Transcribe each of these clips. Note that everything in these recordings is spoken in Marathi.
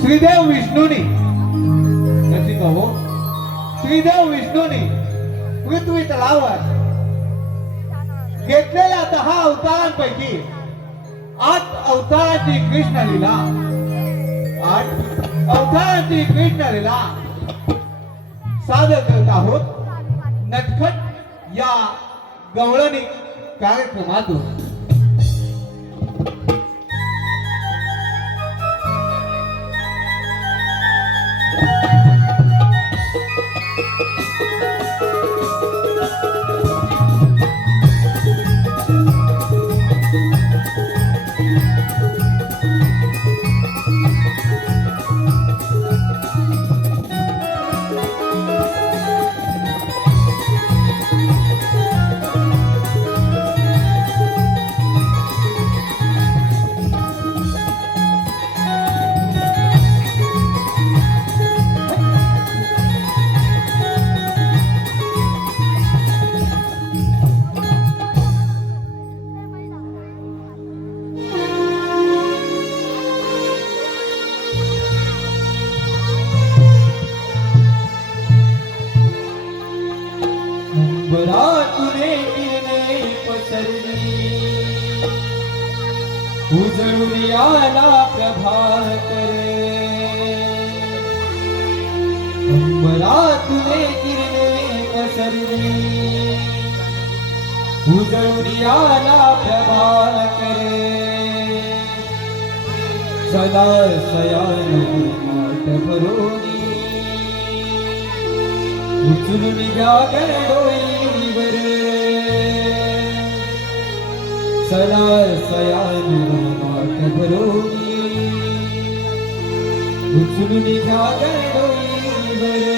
श्रीदेव विष्णूनी कशी कहो श्रीदेव विष्णूनी पृथ्वी तलावर घेतलेल्या 10 अवतारांपैकी 8 अवतारांची कृष्ण लीला 8 अवतारांची कृष्ण लीला सादर करत आहोत नटखट या गवळणी कार्यक्रमातून। तुने किरणे पसरली उजळून आला प्रभाकर तुने किरणे पसरली उजळून आला प्रभाकर सदा सयान माट भरोनी उचलून जागर डोईवर सदा सयान माट भरोनी उचलून जागर डोईवर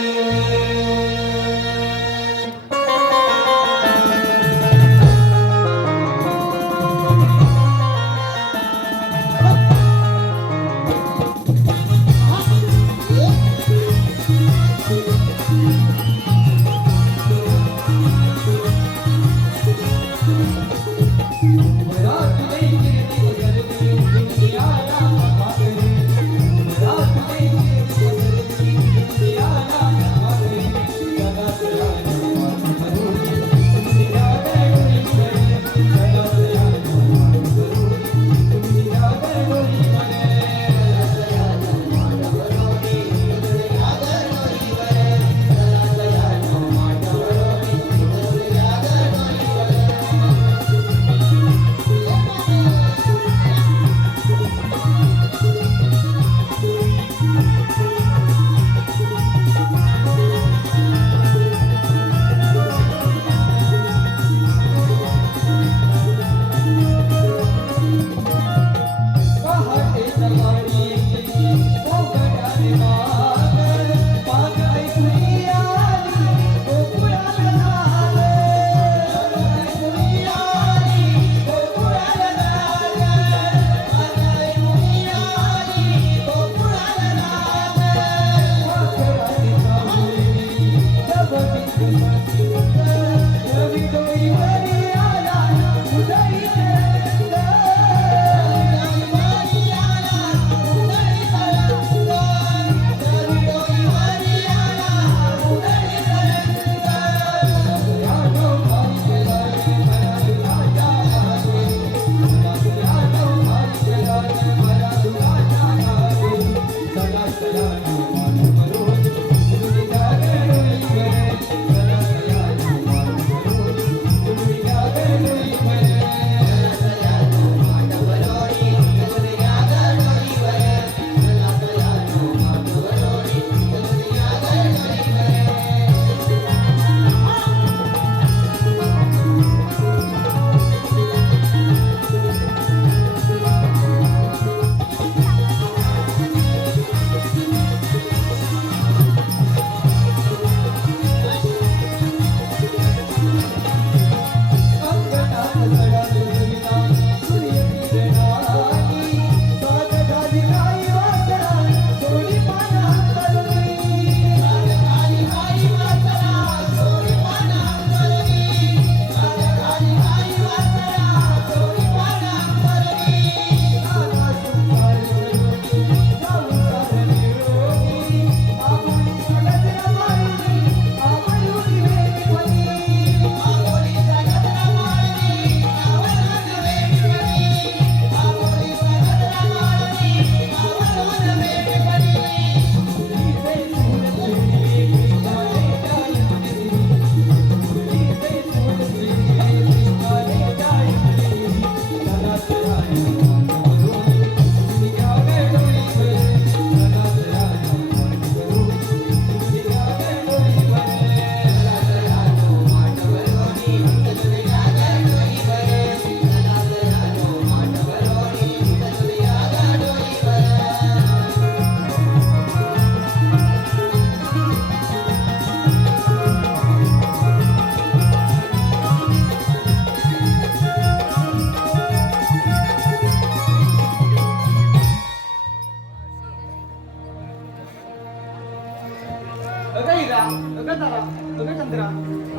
अगं हिरा, अगं तारा, अगं चंद्रा,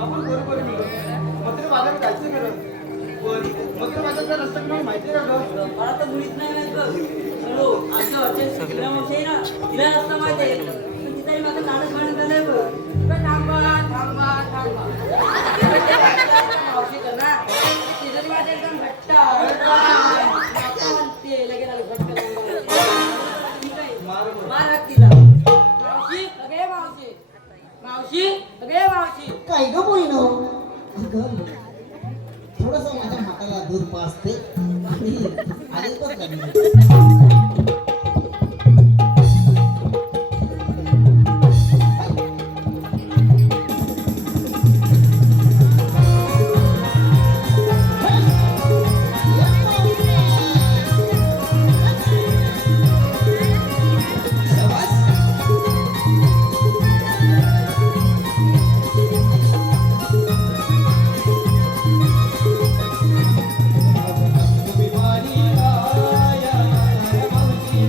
आपण बरोबर मिळलो. मात्र बाजारात जायचं खरं. पण मात्र बाजारचा रस्ता मला माहिती आहे का गं? मला तर मुळीच नाही माहित बघ. हॅलो, आमच्या हॉटेल शिकल्या मावशी आहे ना, तिला रस्ता माहिती आहे. पण तिथं माझं कानच भांडण झालंय बघ. बरं, थांबा. मावशी कर ना. तिथं माझं एकदम घट्ट आहे. ते लगेच आले घट्ट लावून. ठीक आहे. मार हात तिला. मावशी, अगे मावशी. मावशी, अगे मावशी. काय ग बोलणं अगं थोडस माझ्या हाताला दूध पाजते आणि आले पण कमी तुम्ही मारी काया मावशी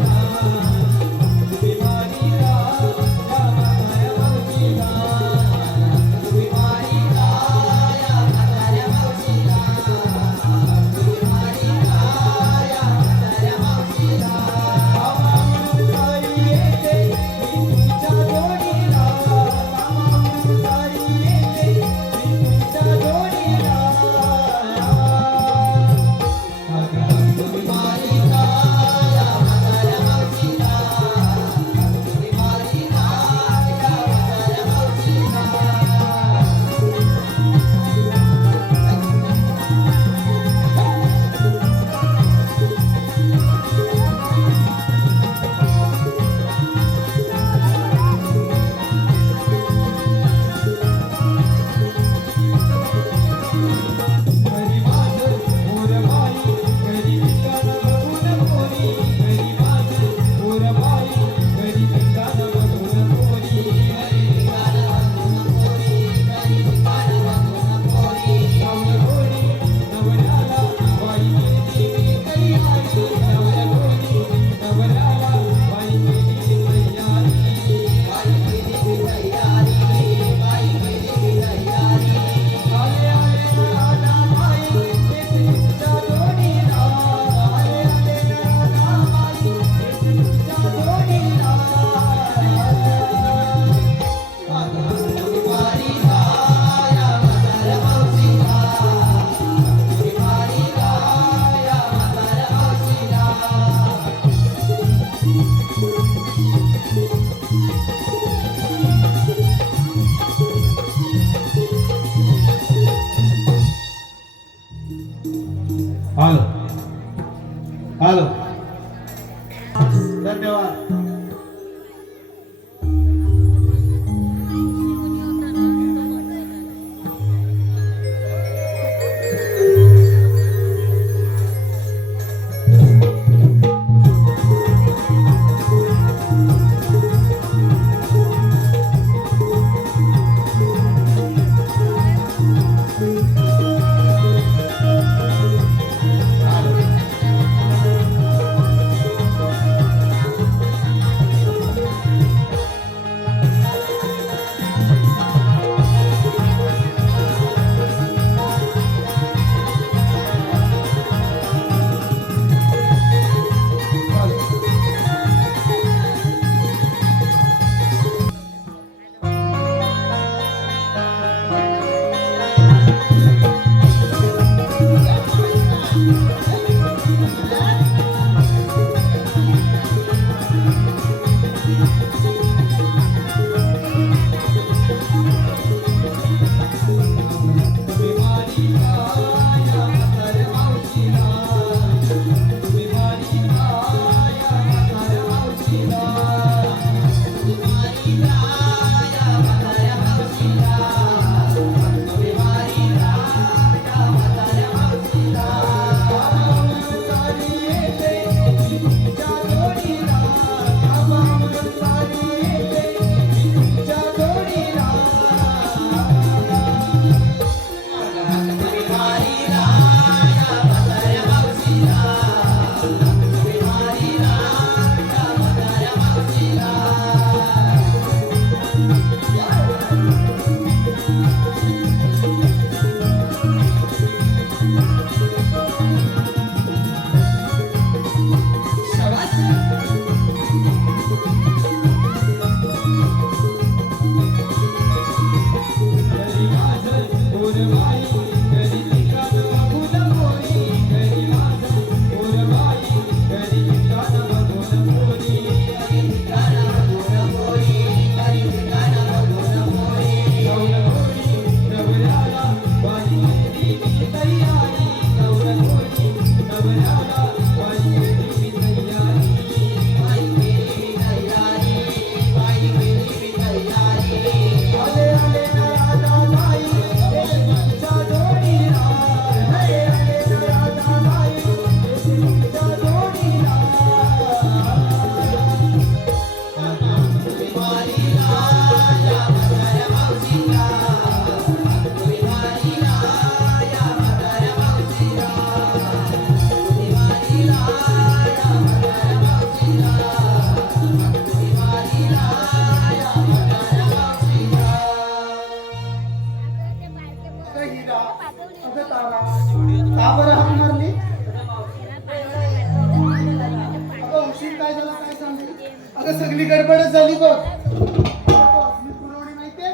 गडबडच झाली बघ. अस्मित पुरवणी माहितीये?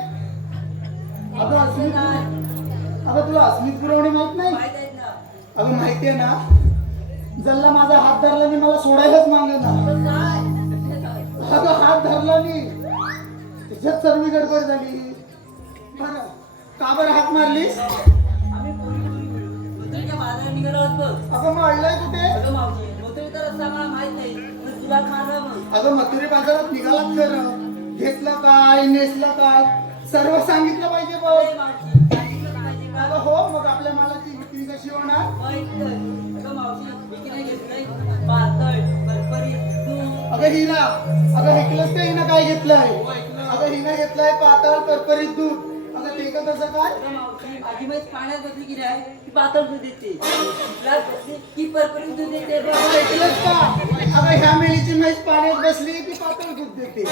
अगं अस्मित, अगं तुला अस्मित पुरवणी माहित नाही? माहित आहेत ना. अगं माहितीये ना, जल्ला माझा हात धरला आणि मला सोडायलाच मागेना. पण काय? अगं हात धरला नाही, तिच्यात सर्व गडबड झाली. बरं का बरं हात मारलीस? आम्ही मोतळीच्या बाजारात निघालो आहोत बघ. अगं मळलंय कुठे? अगं मावशी, मोतळीचा रस्ता मला माहित नाही, पण तुला खाणं मग. अगं मथुरे बाजारात निघालात कर, घेतलं काय नेसलं काय सर्व सांगितलं पाहिजे बघ. अरे मावशी, सांगितलं पाहिजे का? अगं हो, मग आपल्या मालाची विक्री कशी होणार? माहित नाही. अगं मावशी, मी की नाही घेतलंय पातळ, परपरीत, दूध. अगं हिना, अगं ऐकलंच का हिनं काय घेतलंय? अगं हिनं घेतलंय पातळ करकरीत दूध. अगं ते का तसं काय? अगं मावशी, माझी म्हैस पाण्यात बसली की नाही, ती पातळ दूध देते. चिखलात बसली की परपरीत दूध देते. अगं ऐकलंच का? अगं ह्या मेलीची म्हैस पाण्यात बसली की पातळ दूध देते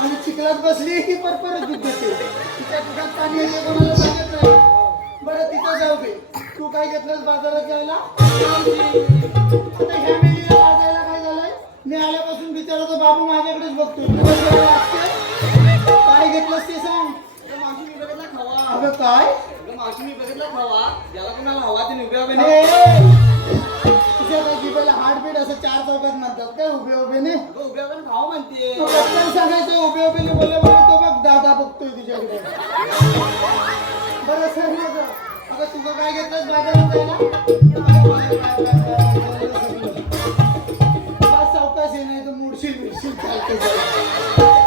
आणि चिखलात बसली की परपरत दूध देते. तिच्या दुधात पाणी येते कोणाला सांगत नाही. बरं तिथं जाऊ दे, तू काय घेतलंस बाजारात जायला? आता ह्या मेलीला वाजायला काय झालंय? मी आल्यापासून बिचारा तो बाबू माझ्याकडेच बघतोय. तुला जेवायला लागतंय? काय घेतलंस ते सांग. मावशी मी बघितला खवा. अगं काय? मावशी मी बघितला खवा. ज्याला कोणाला हवा ते उभ्या उभे तुझ्या काय जिभेला हार्टबीट असं चार चौकात म्हणतात काय उभे उभेने? उभ्या उभे खावा म्हणते. मग पटकन सांगायचं उभे उभेने बोलले तो बघ दादा बघतोय तुझ्याकडे. बरं सर मग अगं तुझं काय घेतलंस बाजारात जायला? बस चौकास ये नाही तर मुडशील बिडशील चालते.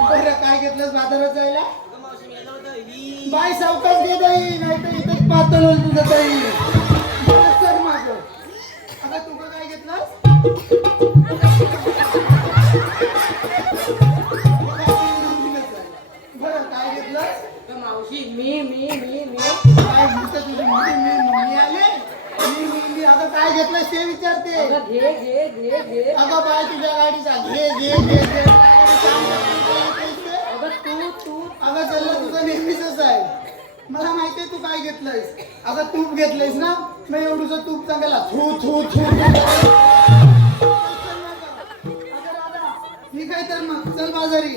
बरं काय घेतलंस बाजारात जायला? मावशी मी याला होतं ही. बाय सावकाश घे दही नाही तर इथंच पातळ होईल तुझं दही. बरं सर माझं अगं तुझं काय घेतलंस? बरं काय घेतलंस? अगं मावशी, मी काय म्हणतं तुझी मी आले? मी अगं काय घेतलंस ते विचारते. अगं घे. अगं बाय तुझ्या गाडीचा घे. अगं तू अगं चल तुझं नेहमीच आहे. मला माहितीये तू काय घेतलंयस. अगं तूप घेतलंयस ना, मग एवढूच तूप चांगला थू. अगं दादा ठीक आहे तर मग चल बाजारी.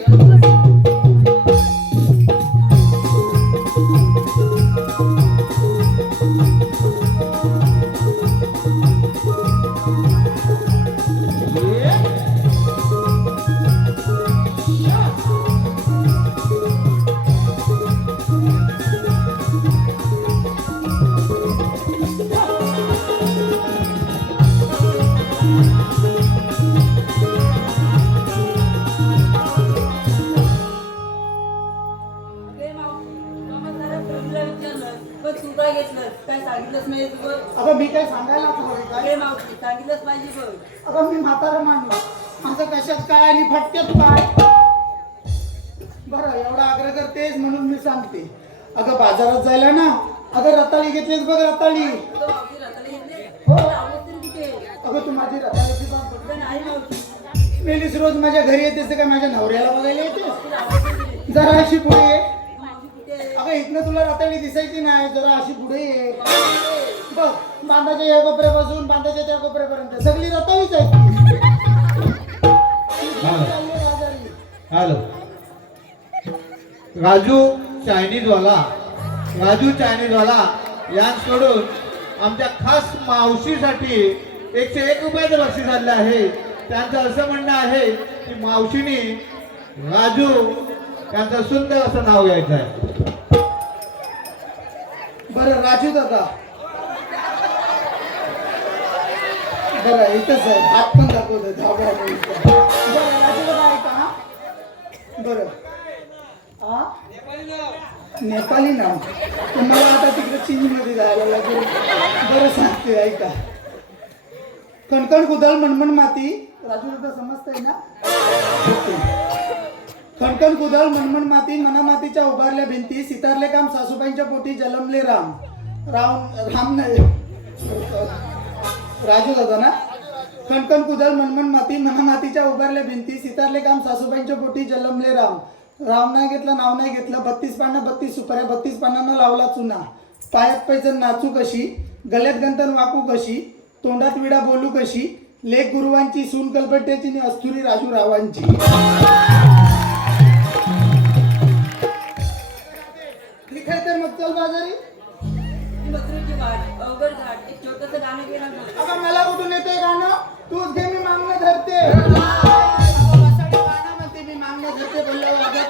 अरे मावशी, मामा जरा प्रभूला विचारलं, पण तू काय घेतलं? काय सांगितलंच नाही तू बघ. अगं मी काय सांगायला हवंय काय? अरे मावशी, सांगितलंच पाहिजे बघ. अगं मी म्हातारा माणूस, माझं कशात काय आणि फटक्यात काय? बरं एवढा आग्रह करतेस म्हणून मी सांगते. अगं बाजारात जायला ना, अगं रताळी घेतलीस बघ रताळी. अगं मावशी, रताळे घेतले? हो. लावलेत तरी कुठे? अगं तू माझी रताळीची बाब कुठे नाही मावशी. मेलीस रोज माझ्या घरी येतेस ते काय माझ्या नवऱ्याला बघायला येतेस? तू लावलेत तरी. जरा अशी पुढे ये. मावशी कुठे? अगं इथनं तुला रताळी दिसायची नाही, जरा अशी पुढे ये. बघ बांधाच्या या कोपऱ्यापासून बांधाच्या त्या कोपऱ्यापर्यंत सगळी रताळीच आहे. चालली बाजारी. हॅलो राजू चायनीजवाला यांकडून आमच्या खास मावशीसाठी 101 रुपयाचं बक्षीस आणलं आहे. त्यांचं असं म्हणणं आहे की मावशीने राजू यांचं सुंदर असं नाव घ्यायचं आहे. बरं राजू दादा बरं इथंच आहे, हात पण दाखवत बरं राजू दादा ऐका हा. बरं हा नेपाली नाव तुम्हाला आता तिकडे चीनमध्ये जायला लागेल. बरं सांगते ऐका. कणकण कुदळ मनमन माती. राजू दादा समजतंय ना? ओके. कणकण कुदळ मनमन माती मना मातीच्या उभारल्या भिंती सितारले काम सासूबाईंच्या पोटी जलमले राम नाही राजू दादा ना. कणकण कुदळ मनमन माती मना मातीच्या उभारल्या भिंती सितारले काम सासूबाईंच्या पोटी जलमले राम नाही घेतलं नाव नाही घेतलं. 32 पानं 32 सुपाऱ्या 32 पानांना लावला चुना. पायात पैजण नाचू कशी, गल्यात गंतन वाकू कशी, तोंडात विडा बोलू कशी, लेख गुरुवांची सून कलपट्ट्याची नि अस्तुरी राजू रावांची.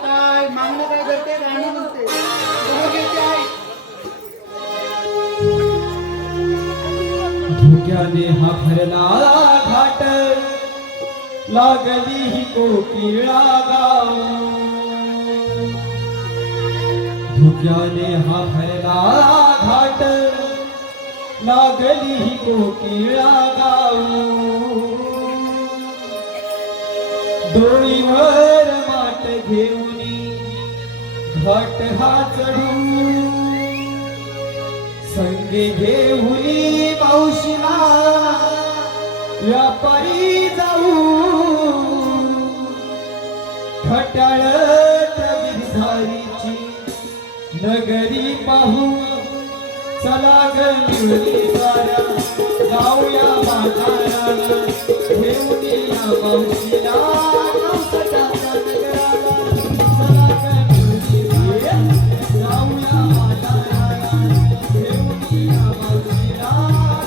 काय मागणं काय करते गाणं म्हणते बरोबर घेते आई धुक्याने हा भरला घाट लागली ही कोकिळा गाव धुक्याने हा भरला घाट लागली ही कोकिळा गाव डोईवर माठ घेऊनी घाट हा चढू संगे घेऊनी मावशीला व्यापारी जाऊ खटाळत गिरधारीची नगरी पाहू चला गली साऱ्या जाऊया बाजाराला घेऊनी या मावशीला नवसाच्या नगराला चला गली साऱ्या जाऊया बाजाराला घेऊनी या मावशीला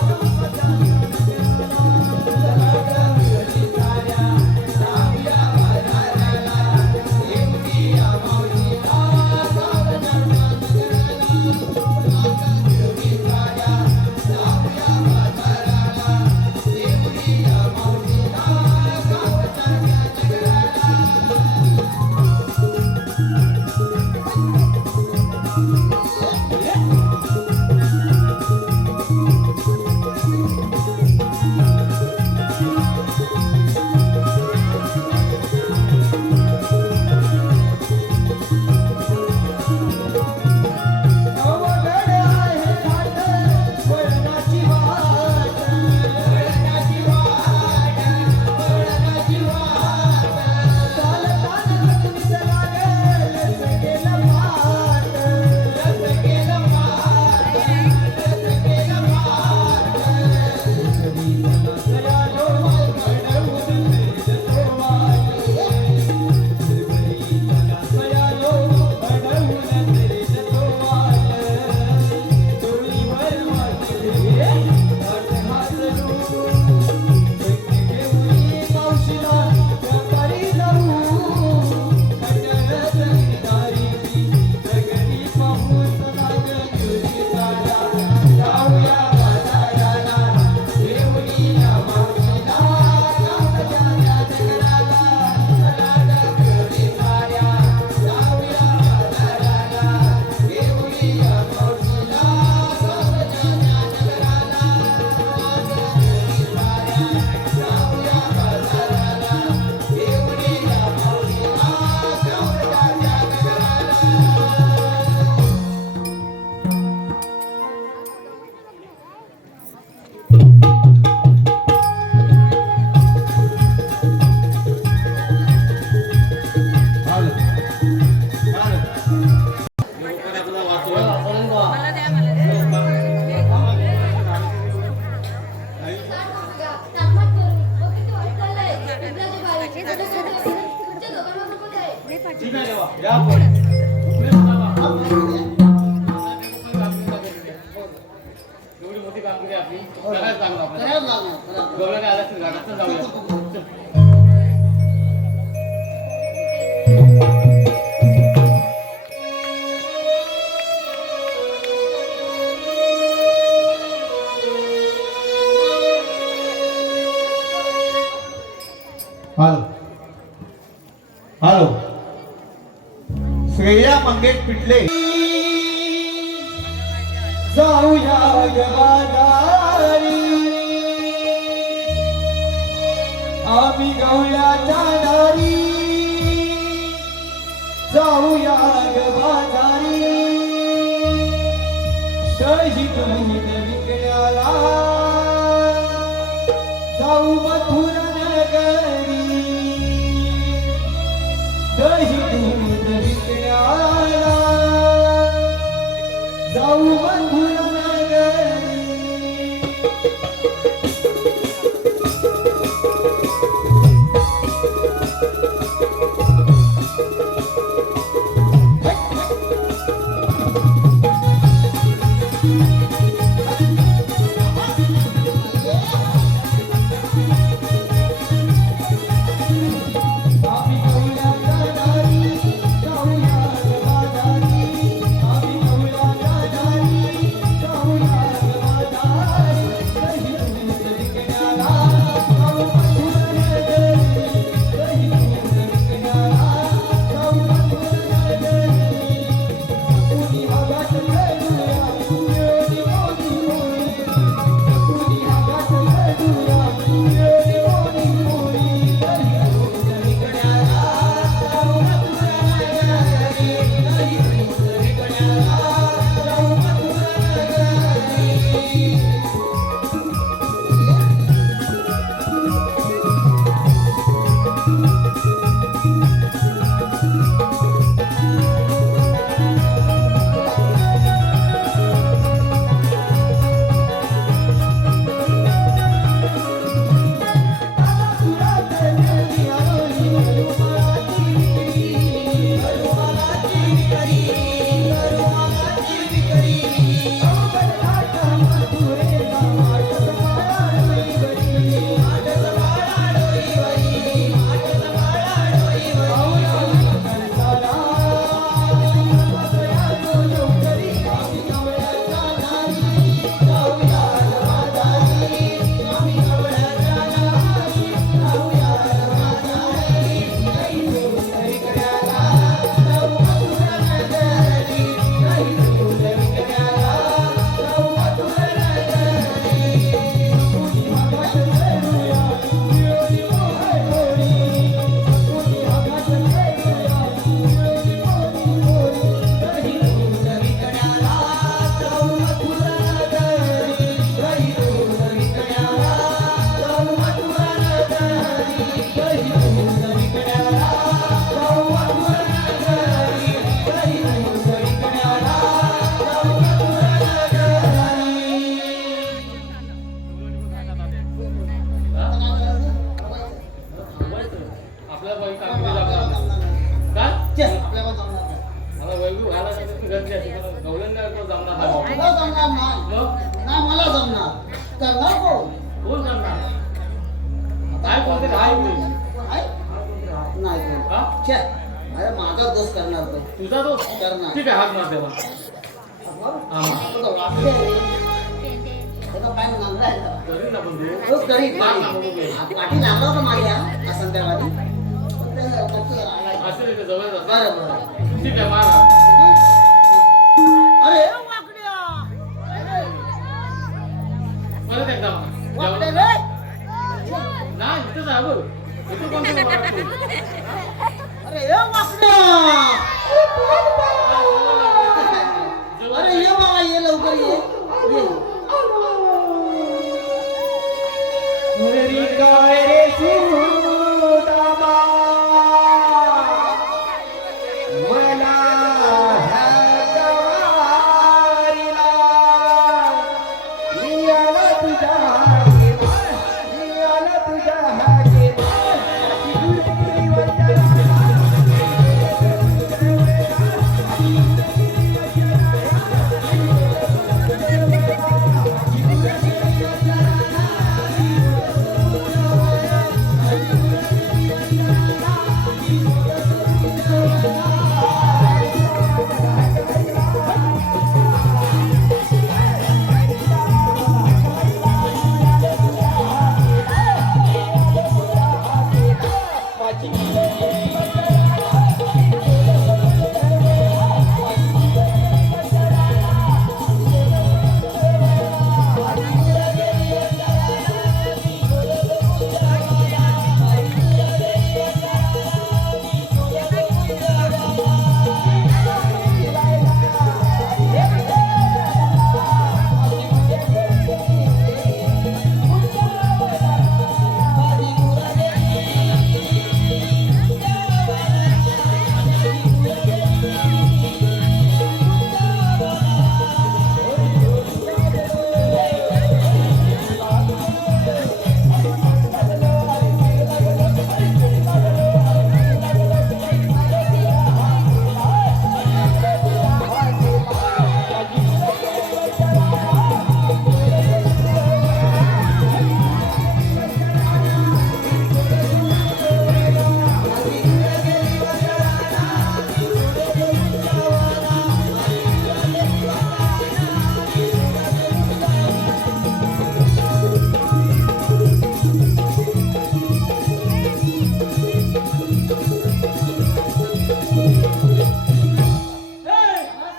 नवसाच्या नगराला चला गली साऱ्या जाऊया बाजाराला घेऊनी या मावशीला नवसाच्या एवढी मोठी कामगिरी आपली करायला लागणार करावं लागणार गवळ्याने आला असेल गाण्यात जाऊया हॅलो हॅलो श्रेया मंगेश पिटले जाऊया बाजारी आम्ही गवळ्याच्या दारी जाऊया बाजारी दही दूध विकण्याला जाऊ मथुरा नगरी दही दूध विकण्याला जाऊ मथुरा नगरी जगत नाही गवलन नाही तो जमणार अहो, नाही. तुला जमणार नाही मग नाही मला जमणार करणार कोण कोण करणार काय कोणते काय होईल? कोण आहे? नाही कोण. हा? छे, अरे माझा दोष करणार तो तुझा तो करणार. ठीक आहे हात मार तेव्हा तुझं वाक्य आहे. त्याचा पाय नांगरा आहे का? करीन ना पण तू तोच करीत मार ना बघू दे. पाठी लागला होता माझ्या आज संध्याकाळी पण ते नक्की आलाय. असं नाही ते जवळ जातं. बरं बरं ठीक आहे मार ना. अरे परत एकदा मार. वाकडे जेवण- रे नाही इथंच आहे बघ. इथं कोणतं मारणार तू? अरे हे वाकड्या अरे ये बाबा ये लवकर ये घरी काय रे सुदामा मला हातवारीला मी आला तुझ्या हाकेला मी आला तुझ्या हाकेला गुरुपुरी वंदना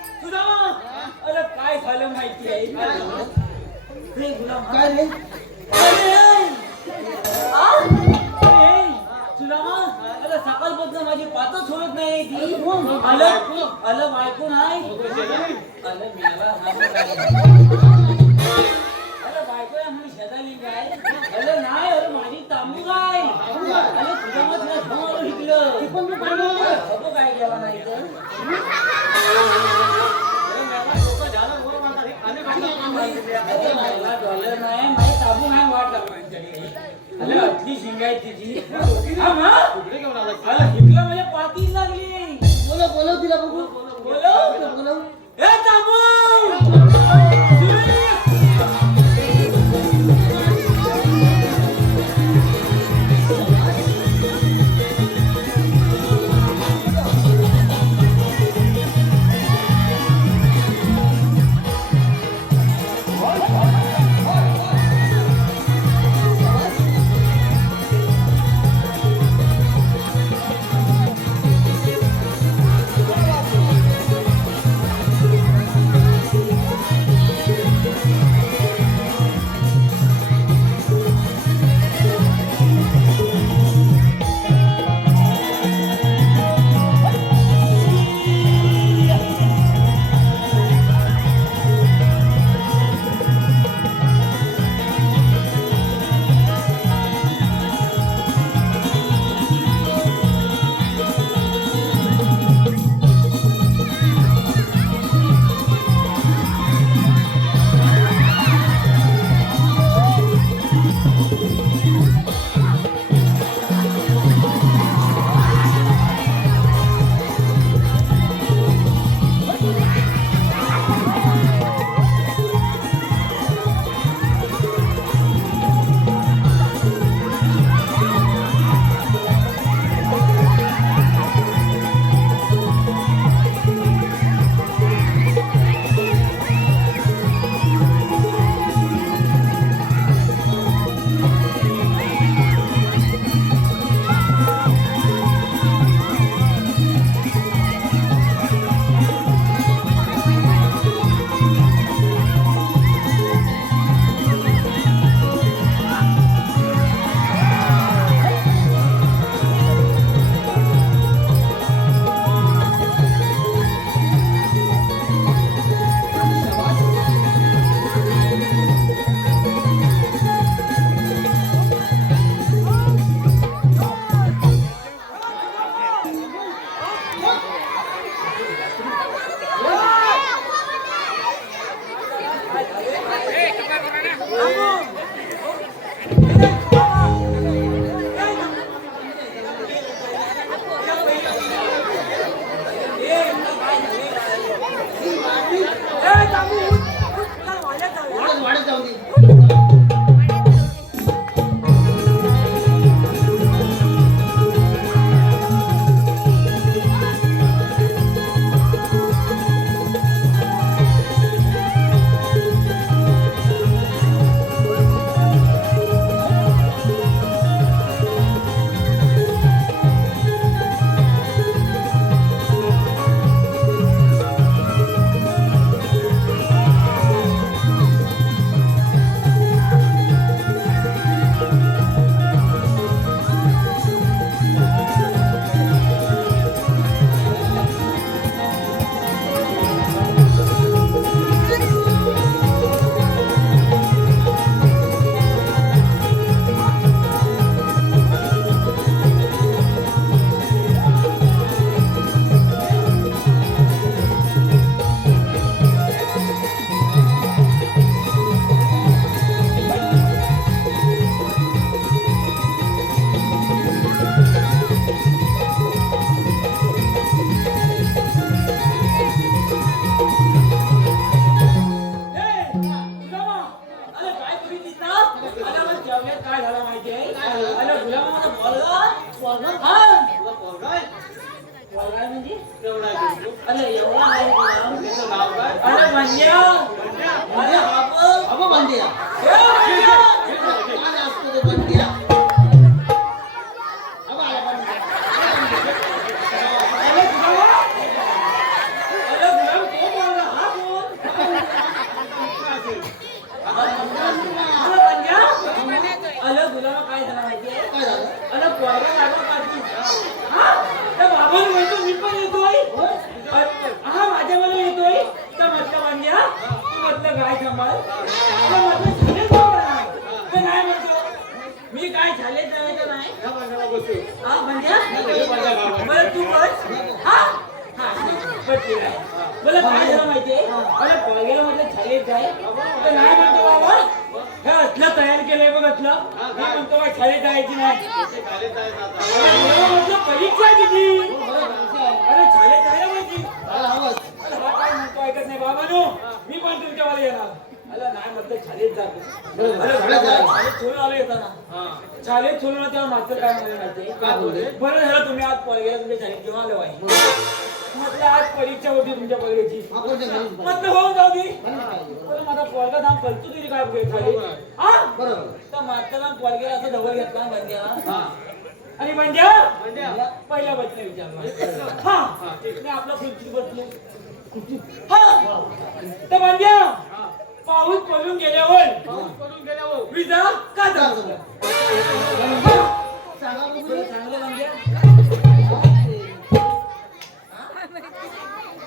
अरे काय झालं माहिती आहे हे गुलाम काय रे अरे सकाळपासून माझी पातच सोडत नाही ती आलं बायको नाही आलं मिळाला अरे बायको आहे म्हणून शेजारी काय अरे नाही अरे माझी तांबू काय अरे तुझ्या मग शिकलं काय केला नाही तर अरे मला डॉलर नाही माझी ताबू नाही वाट लागली अरे अटली शिंगाय तिची हा मा अरे हिकला म्हणजे पातीच लागली बोलव तिला बघू बोलव ए ताबू अरे एवढा आहे गुलाम. त्याचं नाव काय? अरे बंड्या. अरे बाबा. अबो बंड्या. ए, बंड्या. काय असतो तो बंड्या? अबो आला बंड्या. अरे गुलाम. अरे गुलाम कोण बोलला? हा कोण? अरे बंड्या. अरे गुलाम काय झालं माहितीये? काय झालं? अरे पोरगा लागला पाठी. हा? त्या बाबाने म्हणतो मी पण येतोय. हा माझ्या मला येतोय. तर म्हटलं बंड्या तू म्हटलं गाय सांभाळ. तर म्हटलं शाळेत जाऊ. तर नाही म्हणतो मी काय शाळेत जायचं नाही. या माणसाला बसू. हा बंड्या बरं तू बस. हा हा बस ठीक आहे. मला काय झालं माहितीये? मला पोरग्याला म्हटलं शाळेत जाय. तर नाही म्हणतो बाबा हे असलं तयार केलंय बघ असलं. मी म्हणतो बा शाळेत जायची नाही. ते खाली जायचं आता. मला म्हटलं परीक्षा किती? अरे शाळेत जायला पाहिजे. मला हवंच. अरे हा काय म्हणतो ऐकत नाही बाबानो मी पण तुमच्यावाला येणार. अरे नाही म्हटलं शाळेत जातो. अरे शाळेत सोडून आलो येताना. हा. शाळेत सोडून आलो तेव्हा मात्र काय म्हणाले माहितीये? काय बोलले? बरं झालं तुम्ही आज पोरग्याला तुमच्या शाळेत घेऊन आलो आहे. म्हटलं आज परीक्षा होती तुमच्या पोरग्याची. आपण ते घालून म्हटलं हो जाऊ दे. पाहिजे. पण माझा पोरगा धाम करतो तुझी काय खाली. हा बरोबर. तर मात्र पोरग्याला असं ढवळ घेतला बंड्याला. हा. आणि बंड्या बंड्या. पहिल्या बसने विचारलं. हा मी आपला खुर्चीत बसलो. हा तर बंड्या पाऊस पडून गेल्यावर पाऊस पडून गेल्यावर विजा का चालू? सांगा बघू. चांगलं बंड्या.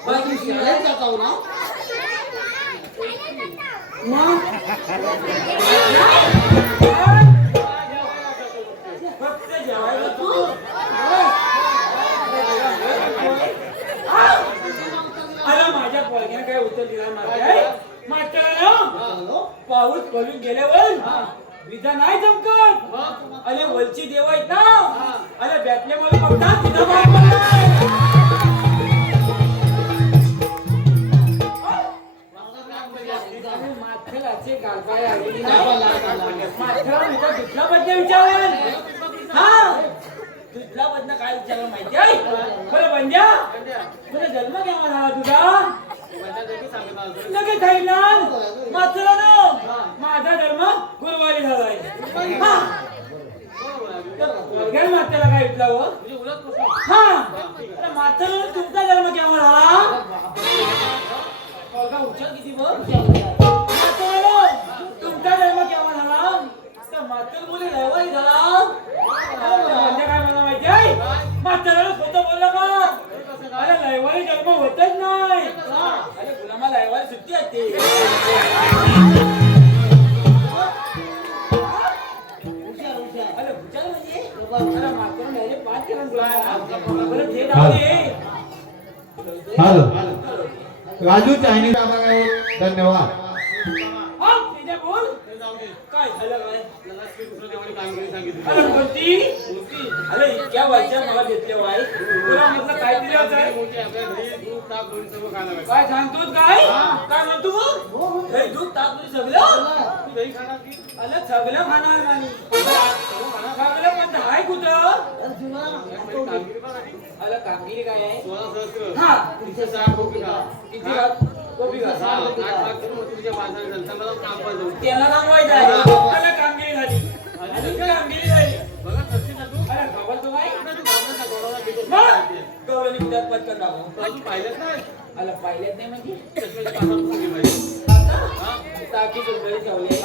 बाकी शाळेत जातो ना. मग फक्त जेवायला तू. अरे माझ्या पोरग्याने काय उत्तर दिलं मात्र पाऊस पडून गेल्यावर विजा नाही चमकत. अरे वलची देव आहेत ना. अरे बॅटल्यामध्ये बघतात विजा बाहेर पडलाय. आणि माथेराचे गारबाय आलेली नाही. माथेरा विजा दुसरा बदल्या विचारलं. हा दुसरा बदला काय विचारलं माहिती आहे? बरं बंड्या तुझा जन्म केव्हा झाला तुझा? लगेच सांगितलं मात्र माझा धर्म गुरुवारी झालाय. वर्गाने मात्याला काय विचारलं हो? हा मात्र तुमचा जन्म केव्हा झाला? वर्गा उचल किती बघ. तुमचा जन्म केव्हा झाला? तर मात्र मुली रविवारी झाला. म्हणजे काय मला माहिती आहे? मात्र खोटं बोललं का? अरे रविवारी जन्म होतच नाही. अरे गुलामा रविवारी सुट्टी असते. अरे हुशार म्हणजे अरे मात्र डायरेक्ट पाच केला गुलामा. बरं ते जाऊ दे. हॅलो राजू चायनीज धन्यवाद. हा तिथे बोल. काय झालं काय? अरे कोणती? अरे इतक्या वर्षा मला घेतले वाई. तुला म्हटलं काय दिले होतं? काय सांगतोस काय? काय म्हणतो मग? दही दूध ताक दूध सगळं? अरे सगळं खाणार नाही. सगळं पण हाय कुठं? अरे कामगिरी काय आहे? हा किती कॉपी का? त्याला थांबवायचं आहे. अरे कामगिरी झाली. कामगिरी झाली. अरे खबर काय? गौरवनी उद्यात पटकन दाखव. अरे पाहिल्यात नाही म्हणजे टाकी सुंदरी ठेवली.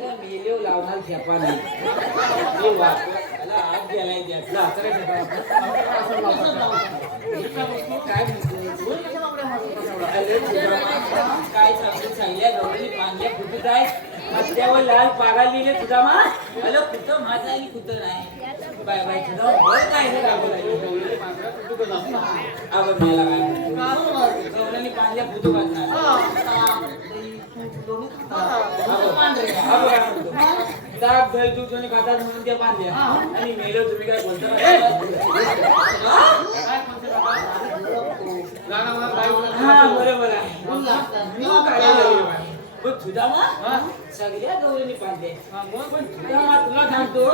त्याला मेलेव लावणार खेपाने हे वाटलं त्याला आत गेलाय त्यातला काय काय सांगून सांगितल्या गौरी पांढऱ्या फुटत आहे मत्यावर लाल पागा लिहिले तुझा मा मला कुठं माझा आणि कुठं नाही बाय बाय तुझा काय हे आवड मला काय गौरांनी पांढऱ्या फुटू घालणार दाग दही दूध आणि खातात म्हणून त्या बांधल्या आणि मेलो तुम्ही काय बोलता हा बरोबर आहे पण तुझा मा सगळ्या गौरीने बांधले पण तुझा मा तुला सांगतो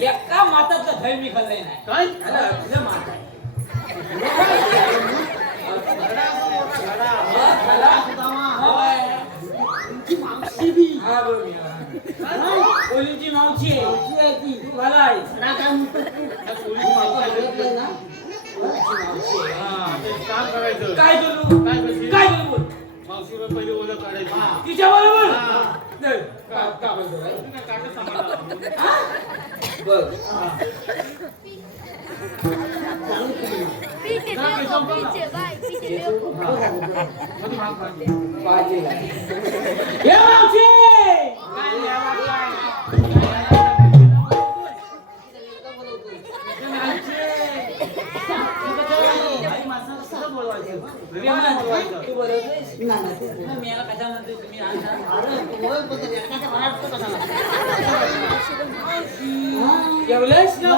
एका मातातलं दही मी खाल्लंय नाही काय तुझं मात आहे हा बरोबर ओलीची मावशी आहे ती तू घाला आहे काय करू काय करू मावशीला पहिले ओळख काढायची तिच्या बरोबर बर पीछे देखो पीछे भाई पीछे देखो ये मावशी तू बोलवतोयस मी याला कशा म्हणतोय तुम्ही एवढंच ना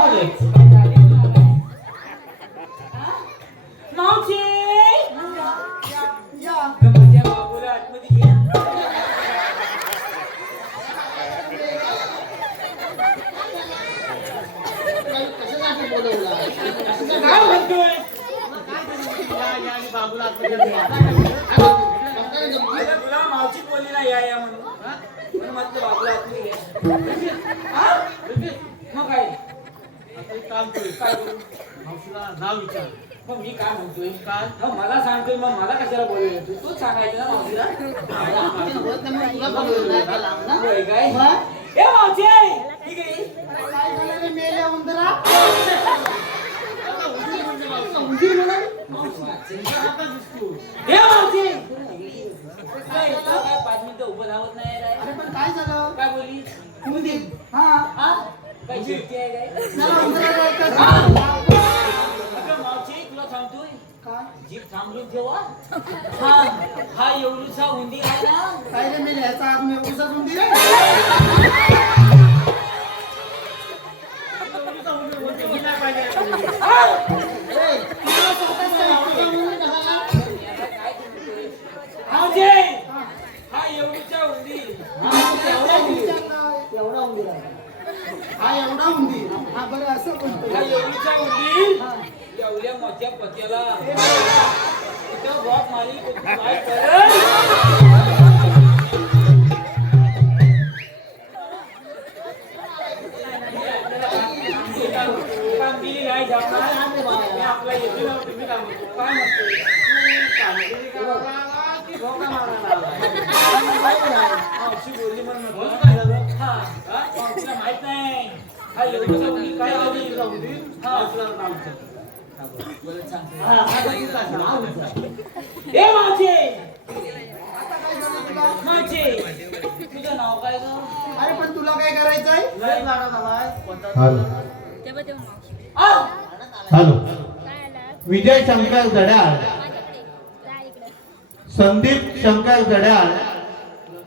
मावशी माझ्या बाबूला आतमध्ये घे काय म्हणतोय तुला मावशी बोलली ना या म्हणून म्हटलं बाबूला आतमध्ये घे मग काय काम कर काय करू मावशीला नाव विचार मग मी काय म्हणतोय काय मला सांगतोय मग मला कशाला बोलवलं तूच सांगायचं ना मावशीला होय काय ए मावशी ठीक आहे मेल्या उंदरा ए मावशी काय 5 मिनिटं उभं राहत नाही रे अरे पण काय झालं काय बोलली उंदीर हा हा काय शिकते आहे काय जरा उंदरा जायचं. अगं मावशी तुला सांगतोय काय जीप थांबलून ठेवा हा हा एवढूसा उंदीर आहे ना काय रे मेल्या ह्याचा अजून एवढाच उंदीर आहे? मावशी हा एवढूसा उंदीर एवढा उंदीर आहे. हा एवढा उंदीर हा बरं असं बोलतो हा एवढूसा उंदीर एवढ्या मोठ्या पत्याला इथं बॉक मारी काय करेल कामगिरी नाही जाणार मी आपला येते ना तुम्ही काय म्हणतो काय म्हणतो कामगिरी करायला की भोका मारायला मावशी बोलली म्हणून काय झालं हा मावशीला माहित नाही हा एवढं उंदीर काय उंदीर हा नाव बोलत सांगते ए मावशी मावशी तुझं नाव काय गं अरे पण तुला काय करायचंय लय लाडा झालाय हॅलो तेव्हा तेव्हा मावशी आ हॅलो काय आला विजय शंकर जड्याळ माझ्याकडे जा इकडे संदीप शंकर जड्याळ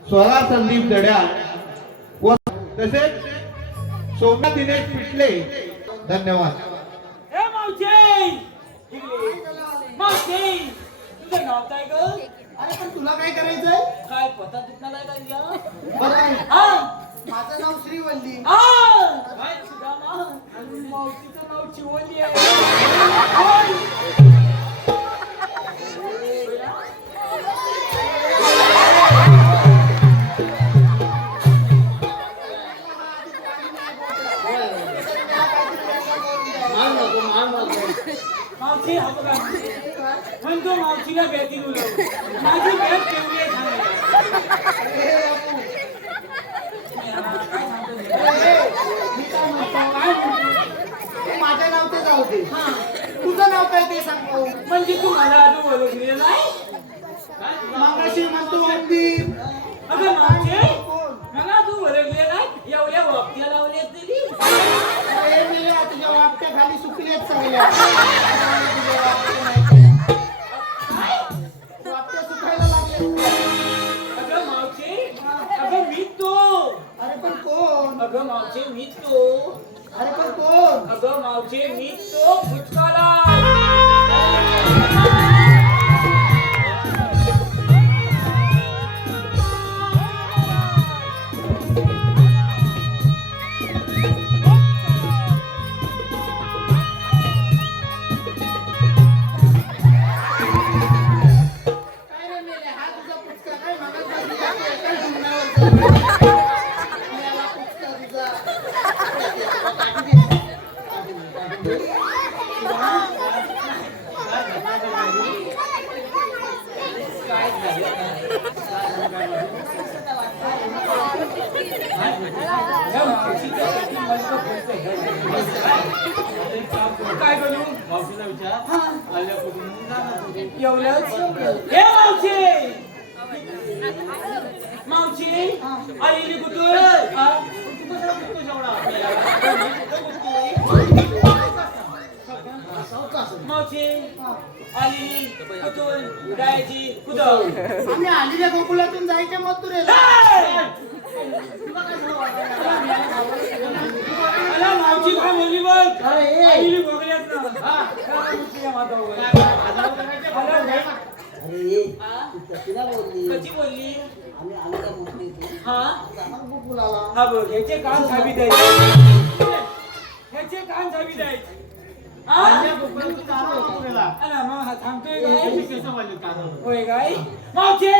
स्वरा संदीप जड्याळ व तसेच सोमनाथ दिनेश पिटले धन्यवाद ए मावशी मावशी तुझं नाव काय गं अरे पण तुला काय करायचंय काय पता दुखणार आहे का तुझ्या बरं आहे. हा माझं नाव श्रीवल्ली आ काय तुझा नाव आणि मावशीचं नाव चिवली आहे आय. मावशी हा बघा म्हणतो मावशीला भेटी बोलव माझी भेट केवढी आहे सांगायला पाहिजे तुझं नाव काय ते सांग भाऊ. म्हणजे तुम्हाला अजून ओळखले नाही मागाशी म्हणतो अंदीप. अगं मावशे कोण? मला तू ओळखले नाही एवढ्या वापट्या लावल्या तरी अरे मेल्या, तुझ्या वापट्या खाली सुकल्यात सगळ्या. वापट्या सुकायला लागल्या. अगं मावशे अगं मी तो अरे पण कोण? अगं मावशे मी तो अरे पण कोण? अगं मावशे मी तो फुटकाला काय रे मेल्या, हा तुझा पुचका काय मागास काय म्हणण्यावर मेला पुचका तुझा. काय करू मावशीला विचार आल्यापासून एवढंच हे मावशी आलेली कुठून मावशी आलेली कुठून जायची कुठं आम्ही आलेल्या गोकुळातून जायच्या मथुरेला. मला मावशी काय बोलली बघ अरे आलेली बघल्यात ना अरे तू कशीला बोलली कशी बोलली आम्ही आलो का बोलली हा गोकुळाला. हा बघ ह्याचे कान साबी द्यायचे ह्याचे कान साबी द्यायचे मग हा थांबतोय काय होय काय मावशी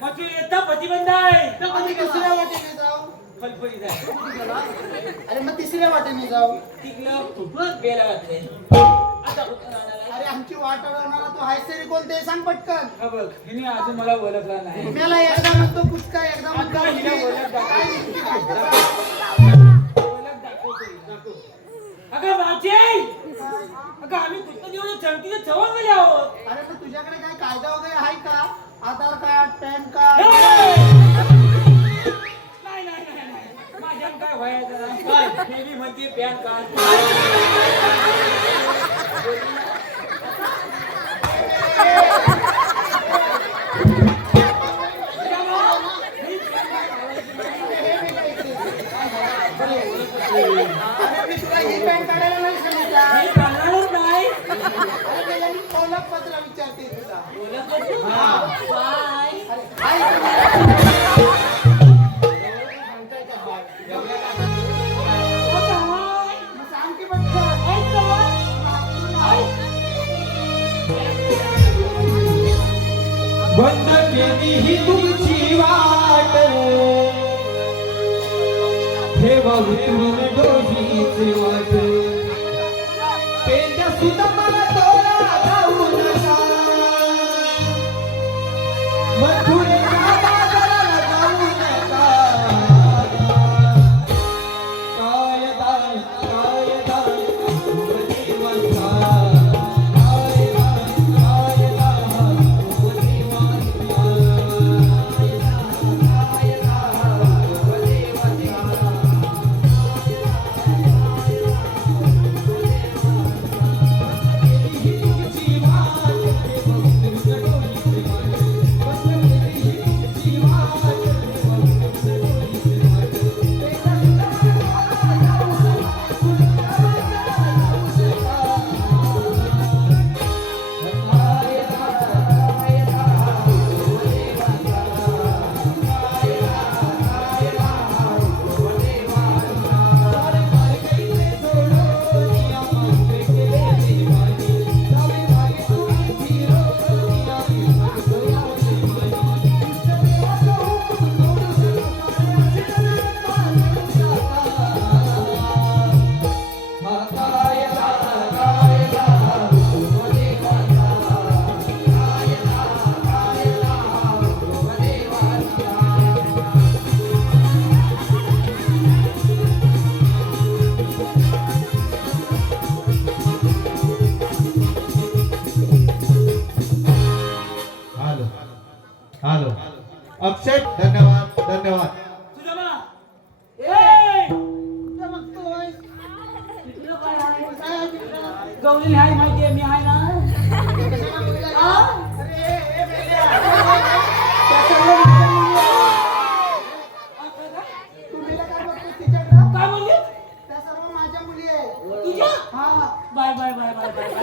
मग येता प्रतिबंध आहे तर कधी दुसऱ्या वाटेने जाऊ. फलफली जाय अरे मग तिसऱ्या वाटेने जाऊ. तिकलं खूपच बेला घातले आता कुठं राहणार आहे? अरे आमची वाट अडवणारा तो हायसेरी कोणते सांग पटकन. हा बघ हिने अजून मला ओळखला नाही मेला एकदा म्हणतो पुचका, एकदा म्हणतो आता हिला अंदीप. ओळख दाखव. काय नेमकी काय ओळख दाखवतो हिला. अगं मावशी अगं आम्ही कुठं दिवस चमकीचे चवण गेले आहोत अरे पण तुझ्याकडे काय कायदा वगैरे आहे का? आधार कार्ड, पॅन कार्ड. नाही नाही नाही नाही माझ्यात काय व्हायचं नाही काय मी म्हणते पॅन कार्ड अरे मी तुला ही पॅन काढायला नाही सांगितलं. मी करणारच नाही अरे त्याला मी ओळखपत्र विचारते तुला. काय आहे का? मग सांग की पटकन. बंद केली ही तुमची वाट ठेवा उतरून डोहीची वाट पेंड्या सुद्धा मला तोरा जाऊ नका मथुरेच्या बाजाराला जाऊ नका कायदा कायदा देवाचा कायदा कायदा देवाचा साहेब धन्यवाद धन्यवाद. तुझा ना ए कुठं बघतोय? तुझं काय आहे? काय आहे तिकडं? गौरी आहे माहिती आहे मी आहे ना कशाला मुलगा? आ? अरे, ए, बेल्या. तू मेला काय बघतोय तिच्याकडं? काय म्हणली त्या सर्व माझ्या मुली आहे. तुझ्या हा. Bye bye bye bye bye bye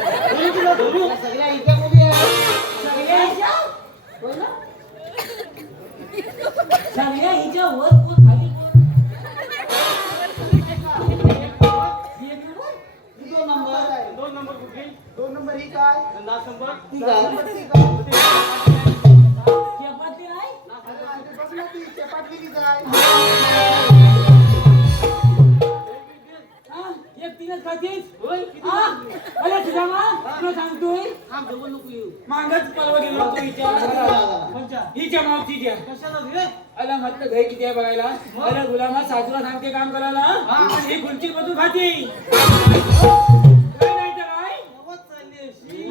त्या सगळ्या इथे मुली आहेत. सगळ्या हिच्या हो ना सगळ्या हिच्या वर कोण खाली कोण एक नंबर? दोन नंबर आहे. 2 नंबर कुठली? 2 नंबर ही काय? 10 नंबर. ती काय? ती काय? शेपाटी नाही अरे, बघ ना ती चपाटलेली काय? हा एक तीनच खातीस हा अरे तुझा मा तुला सांगतोय मागच परवा गेलो होतो हिच्या मावशीच्या कशाला रे? अला म्हटलं घरी किती आहे बघायला अरे गुलामा सासूला सांगते काम करायला आणि ही खुर्ची मधून खाती काय नाही तर काय गावात चालली अशी.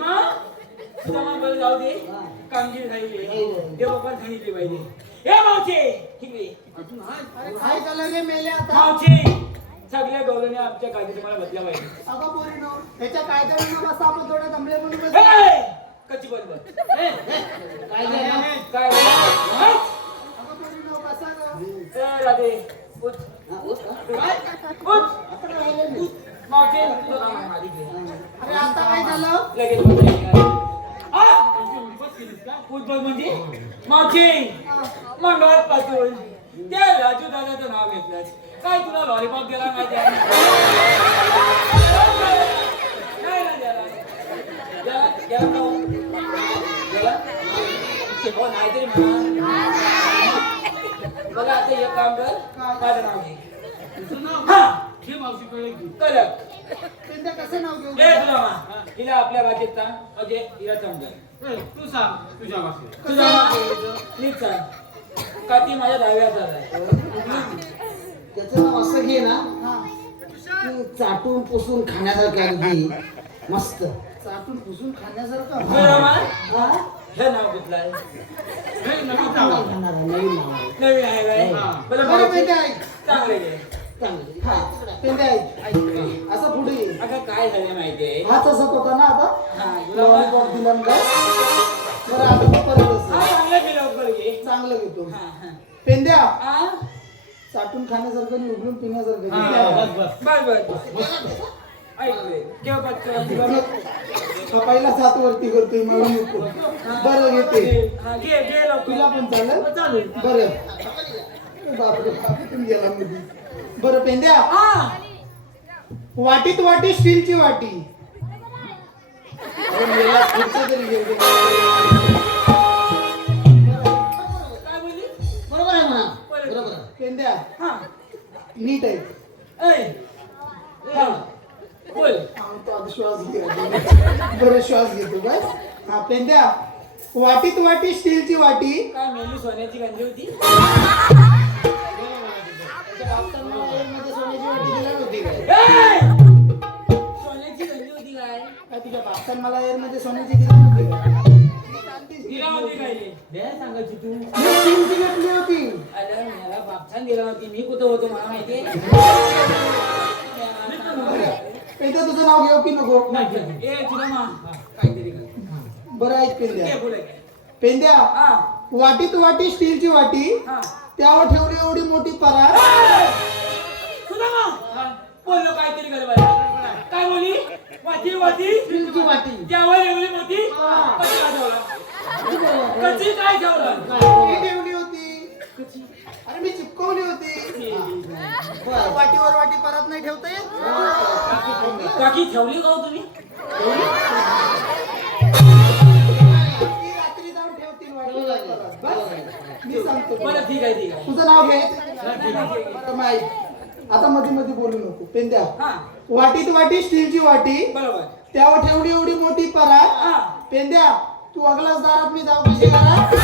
तुझा मा बरं जाऊ दे कामगिरी झाली देव पण सांगितली पाहिजे ए मावशी ठीक अरे, काय झालं रे मेले आता? मावशी सगळ्या गौरवने आमच्या काळजी तुम्हाला बदल्या पाहिजे अगं पोरीनो, ह्याच्या कायद्यानं बसा आपण थोडं दमले म्हणून बस. हे! कच्ची बंद काय झालं? काय अगं पोरीनो, बसा गं. राधे उठ हा, उठ, हा. उठ आता काय झालं? मावशी तुझं काम आहे माझी घे. अरे आता काय झालं? लगेच बंद आहे. फुटबॉल म्हणजे मावशी मंगळवार पासून त्या राजू दादाचं नाव घेतलंस काय तुला लॉलीपॉप दिला माहिती आहे काय नाही द्यायला द्यायला खाऊ द्यायला हो नाही तरी म्हणा बघा आता एक काम कर माझं नाव घे तुझं नाव? हा घे मावशीकडे घे. करत त्यांचं कसं नाव घेऊ? ए तुला मा हिला आपल्या भाषेत सांग म्हणजे हिला समजेल ए, तू सांग तुझ्या भाषेत. तुझा नीट सांग का ती माझ्या डाव्या हातात आहे त्याचं नाव असं घे ना, हा की चाटून पुसून खाण्यासारखं अगदी मस्त. चाटून पुसून खाण्यासारखं तुझा मा हा? हे नाव कुठलं आहे हे नवीन आपण नाव नाही आहे. खाणार आहे, नवीन नाव आहे. नवीन आहे काय हा. बरं बरं मावशी, पेंडे ऐक चांगलं घे चांगलं. हा पेंडे ऐक असं पुढे ये अगं काय झालं माहितीये हाच असत होता ना आता हा तुला मा- लॉलीपॉप दिला ना काय? बरं आता तू परत हा असं चांगलं केलं लवकर घे चांगलं घेतो हा हा पेंद्या आ? चाटून खाण्यासारखं आणि उघडून पिण्यासारखं हा, घे. बस बस. बस ऐकले केव्हा पटकन पहिला 7 वरती करतोय मला नको बरं घेते हा घे घे लवकर तुला पण चालेल चालेल बरं बापरे बापरे गेला मध्ये बरं पेंद्या हा वाटीत वाटी स्टीलची वाटी अरे मेला पुढचं तरी घेऊ दे. काय बोलली बरोबर आहे म्हणा. बरोबर आहे. पेंद्या हा नीट आहे ऐ हा बोल तो आधी श्वास घे बरं श्वास घेतो काय हा पेंद्या वाटीत वाटी स्टीलची वाटी काय मेली सोन्याची गंजी होती त्याच्या बापसांना मध्ये सोन्याची वाटी दिली नव्हती काय ऐ! सोन्याची गंजी होती काय काय तुझ्या बापसान मला एअरमध्ये सोन्याची दिली नव्हती काय? दिला होती काय दे सांगायची तू मी स्टीलची घेतली होती अरे मला बापसान दिला होती मी कुठं होतो मला माहितीये पेंद्या तुझं नाव घेऊ की नको ए तुला मा काहीतरी कर. बरं ऐक घे पेंद्या बोल पेंद्या हा वाटीत वाटी स्टीलची वाटी हा त्यावर ठेवली एवढी मोठी परात तुला मा बोललो काहीतरी कर मला काय बोली वाटी वाटी स्टीलची वाटी. त्यावर एवढी मोठी कशी काय ठेवला कशी काय ठेवला मी ठेवली होती अरे मी चिपकवली होती बरं. वाटीवर वाटी परत नाही ठेवता येत काकी ठेवली का हो तुम्ही ती रात्री जाऊन ठेवतील वाटीवर परत. बस मी सांगतो तुला. बरं ठीक आहे ठीक आहे तुझं नाव घे बरं, माहित आता मध्ये मध्ये बोलू नको पेंद्या हा वाटीत वाटी स्टीलची वाटी बरोबर त्यावर ठेवली एवढी मोठी परात हा पेंद्या तू अगलाच दारात मी जाऊ कशी घरात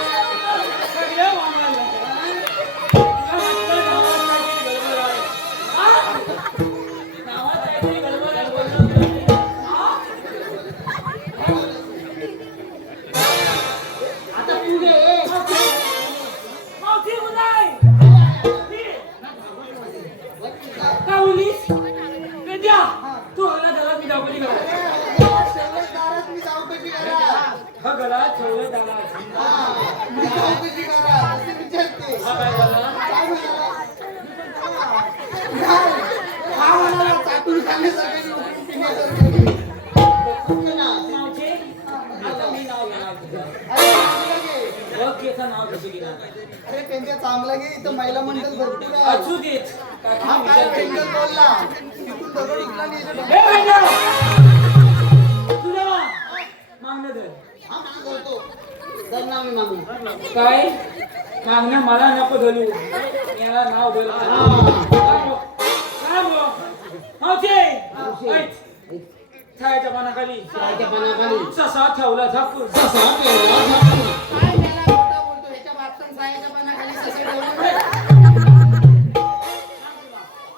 सगळ्या मामाला. तुला वाटतं गावात काहीतरी गडबड आहे. हा? गावात काहीतरी गडबड आहे बोल. हा गळा ठेवलं त्याला मी चौकशी करा तसे विचारते हा काय झाला काय म्हणाला? नाही, हा म्हणाला चाटून खाण्यासाठी पिण्यासाठी. नावचे आता मी नाव घेणार तुझं अरे चांगलं घे. बघ केचं नाव कसं घेणार अरे त्यांच्या चांगलं घे इथं महिला मंडळ भरपूर आहे. अचू देत हा काय पेंगल बोलला तिथून दगड उचला आणि याच्या डोक्यात- हे वेंगल! तुझं मागणं धर हा मला करतो तर ना मी मागू काय मागणं मला नको धरू याला नाव धर छायाच्या पानाखाली त्या पानाखाली ससा ठेवला झाकून ससा ठेवला झाकून. काय त्याला खोटा बोलतो ह्याच्या बापसन सायाच्या पानाखाली ससा ठेवला.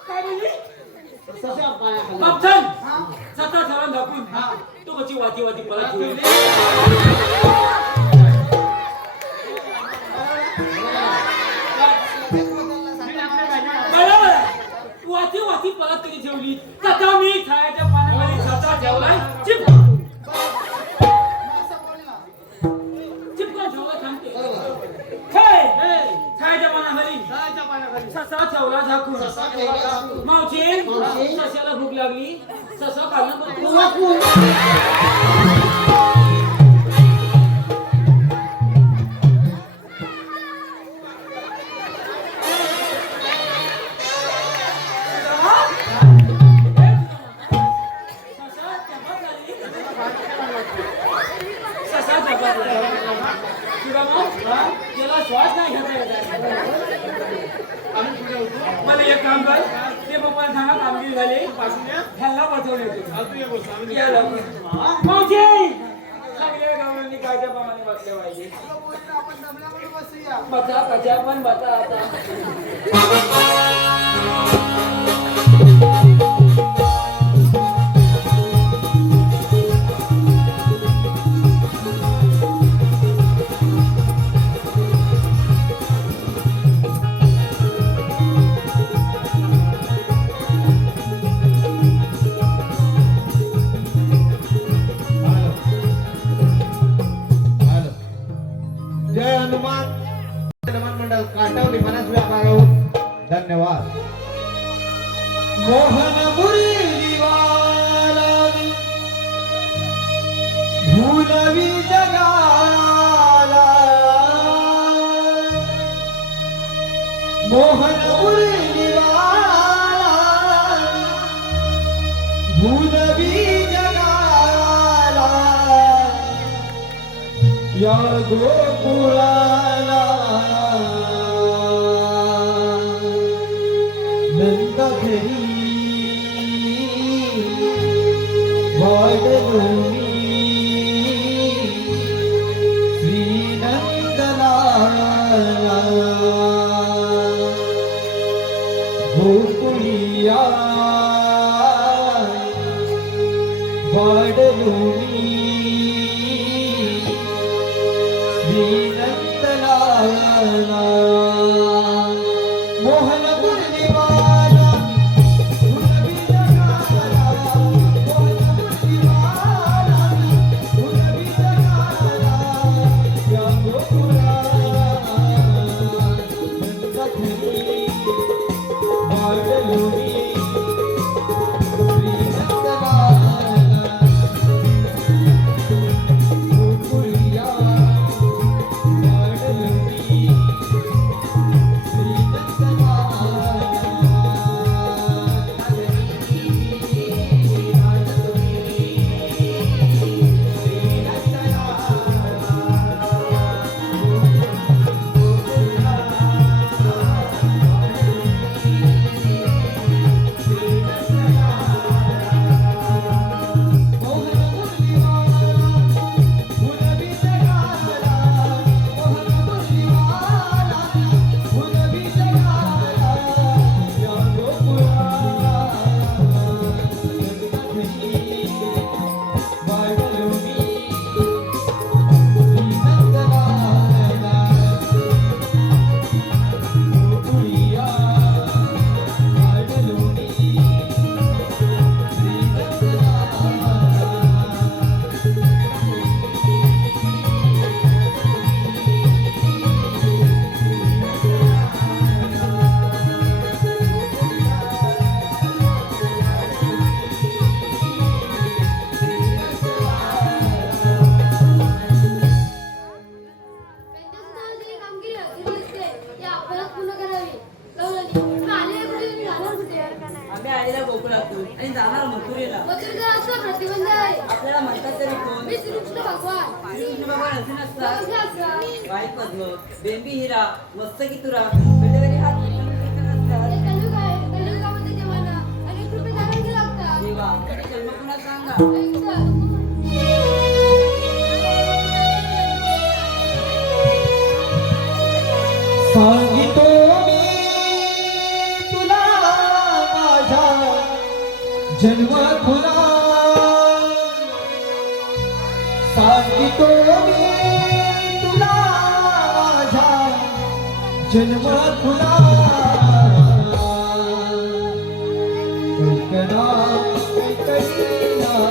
काय बोलली ससा पानाखाली बापचन हा ससा ठेवला झाकून तो कशी वाती वाती पळत ठेवली लगेच बदलला ससा. बरोबर वाती वाती पळत कधी ठेवली तथा मी छायाच्या पानाखाली ससा ठेवलाय असं बोल ना. चिपकून ठेवला थांबते बरोबर. हे छायाच्या पानाखाली ससा ठेवला झाकून ससा ठेवला झाकून. मावशी मावशी. सशाला भूक लागली ससा खाल्लं बघ. वाकून. त्याला श्वास नाही घेता येत मला एक काम कर ते पप्पाला सांगा कामगिरी झाली ह्याला बसवले या लवकर मावशी चांगल्या गावांनी कायच्या प्रमाणे बसले पाहिजे तुला बोल ना, आपण दमल्यावर बसूया. बचा कशा पण बचा आता जय हनुमान हनुमान मंडळ काटवली मनस व्यापाराहून धन्यवाद. मोहन मुरलीवाला भूलवी जगाला मोहन मुरलीवाला भूलवी जगाला या गोकुळाला नंद घरी वाढलोनी श्री नंदलाला गोकुळिया वाढलोनी श्री नंदलाला मोहन मुरलीवाला भूलवी जगाला मोहन मुरलीवाला कृष्ण भगवान असे नसतात वाई पद्म बेंबी हिरा मस्तकी तुरा वेळेवेळी हात नसतात देवा जन्म पुन्हा सांगा सांगितो मी तुला माझा जन्म खुला सांगितो मी तुला माझा जन्म खुला कल्पना कल्पना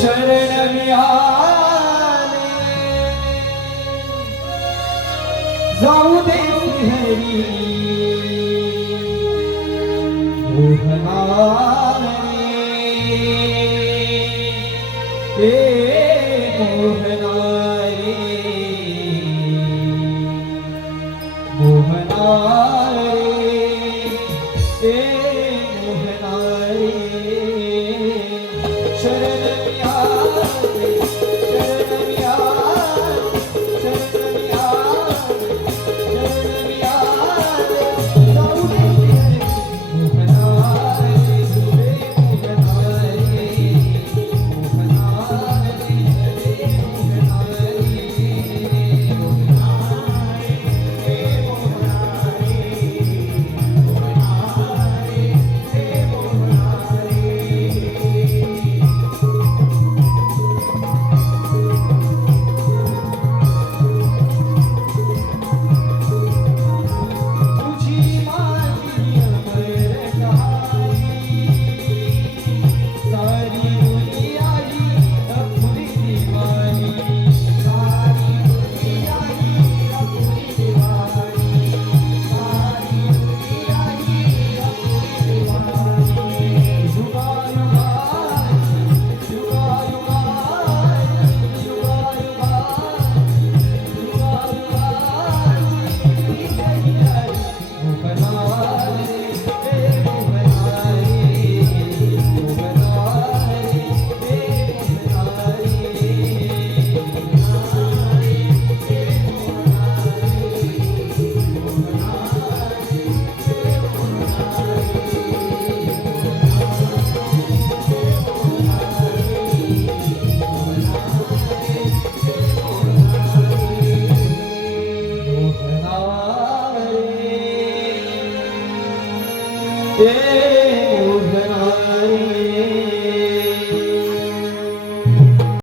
शरण विहारे जाऊ दे हरी मोहना